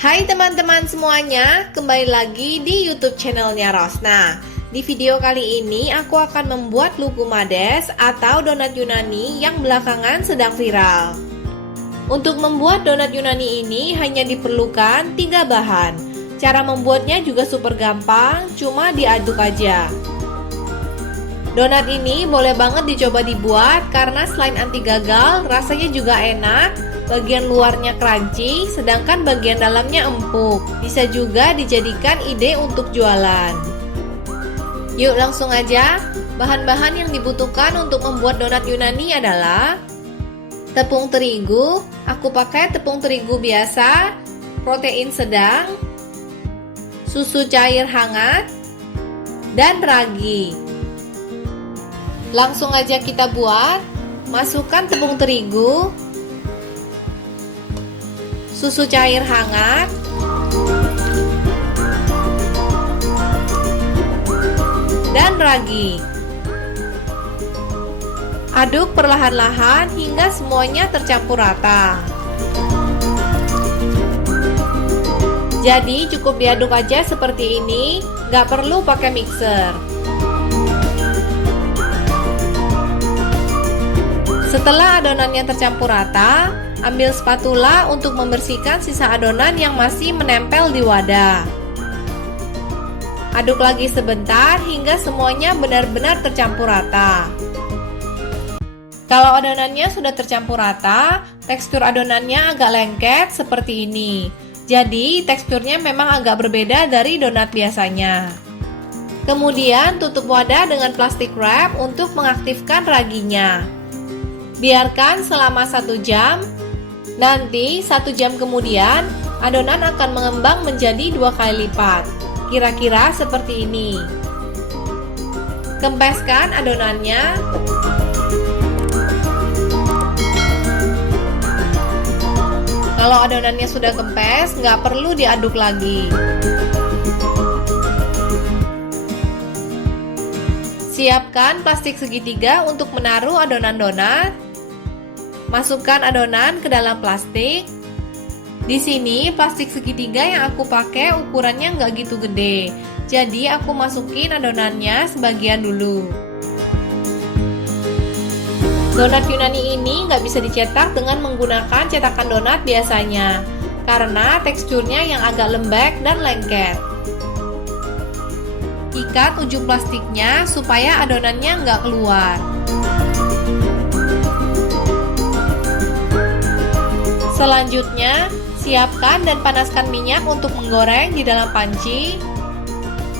Hai teman-teman semuanya, kembali lagi di YouTube channelnya Rosna. Di video kali ini aku akan membuat lukumades atau donat Yunani yang belakangan sedang viral. Untuk membuat donat Yunani ini hanya diperlukan 3 bahan. Cara membuatnya juga super gampang, cuma diaduk aja. Donat ini boleh banget dicoba dibuat karena selain anti gagal, rasanya juga enak. Bagian luarnya crunchy, sedangkan bagian dalamnya empuk. Bisa juga dijadikan ide untuk jualan. Yuk langsung aja. Bahan-bahan yang dibutuhkan untuk membuat donat Yunani adalah tepung terigu. Aku pakai tepung terigu biasa, protein sedang, susu cair hangat, dan ragi. Langsung aja kita buat. Masukkan tepung terigu, susu cair hangat, dan ragi. Aduk perlahan-lahan hingga semuanya tercampur rata. Jadi cukup diaduk aja seperti ini, nggak perlu pakai mixer. Setelah adonannya tercampur rata, ambil spatula untuk membersihkan sisa adonan yang masih menempel di wadah. Aduk lagi sebentar hingga semuanya benar-benar tercampur rata. Kalau adonannya sudah tercampur rata, tekstur adonannya agak lengket seperti ini. Jadi teksturnya memang agak berbeda dari donat biasanya. Kemudian tutup wadah dengan plastik wrap untuk mengaktifkan raginya. Biarkan selama 1 jam. Nanti 1 jam kemudian adonan akan mengembang menjadi 2 kali lipat. Kira-kira seperti ini. Kempeskan adonannya. Kalau adonannya sudah kempes, nggak perlu diaduk lagi. Siapkan plastik segitiga untuk menaruh adonan donat. Masukkan adonan ke dalam plastik. Di sini plastik segitiga yang aku pakai ukurannya nggak gitu gede. Jadi aku masukin adonannya sebagian dulu. Donat Yunani ini nggak bisa dicetak dengan menggunakan cetakan donat biasanya, karena teksturnya yang agak lembek dan lengket. Ikat ujung plastiknya supaya adonannya nggak keluar. Selanjutnya, siapkan dan panaskan minyak untuk menggoreng di dalam panci.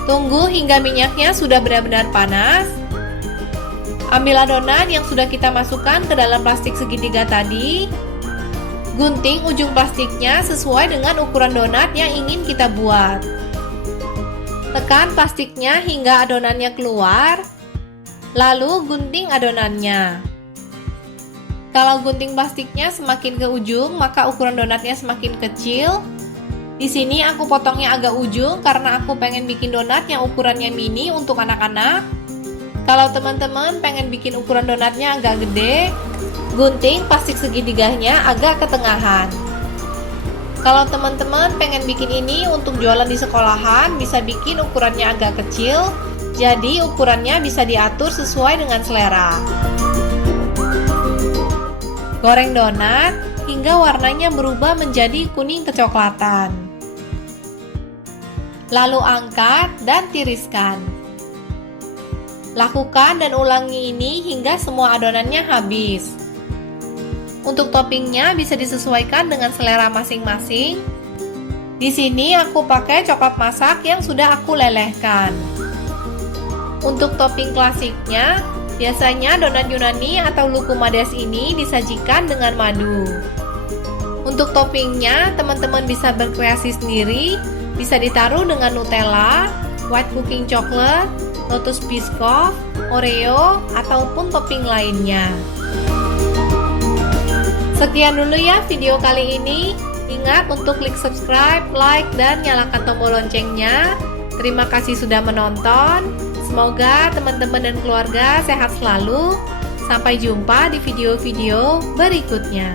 Tunggu hingga minyaknya sudah benar-benar panas. Ambil adonan yang sudah kita masukkan ke dalam plastik segitiga tadi. Gunting ujung plastiknya sesuai dengan ukuran donat yang ingin kita buat. Tekan plastiknya hingga adonannya keluar. Lalu gunting adonannya. Kalau gunting plastiknya semakin ke ujung, maka ukuran donatnya semakin kecil. Di sini aku potongnya agak ujung karena aku pengen bikin donat yang ukurannya mini untuk anak-anak. Kalau teman-teman pengen bikin ukuran donatnya agak gede, gunting plastik segitiganya agak ketengahan. Kalau teman-teman pengen bikin ini untuk jualan di sekolahan, bisa bikin ukurannya agak kecil, jadi ukurannya bisa diatur sesuai dengan selera. Goreng donat hingga warnanya berubah menjadi kuning kecoklatan. Lalu angkat dan tiriskan. Lakukan dan ulangi ini hingga semua adonannya habis. Untuk toppingnya bisa disesuaikan dengan selera masing-masing. Di sini aku pakai coklat masak yang sudah aku lelehkan. Untuk topping klasiknya, biasanya donat Yunani atau lukumades ini disajikan dengan madu. Untuk toppingnya, teman-teman bisa berkreasi sendiri. Bisa ditaruh dengan Nutella, white cooking chocolate, lotus biscoff, Oreo, ataupun topping lainnya. Sekian dulu ya video kali ini. Ingat untuk klik subscribe, like, dan nyalakan tombol loncengnya. Terima kasih sudah menonton. Semoga teman-teman dan keluarga sehat selalu. Sampai jumpa di video-video berikutnya.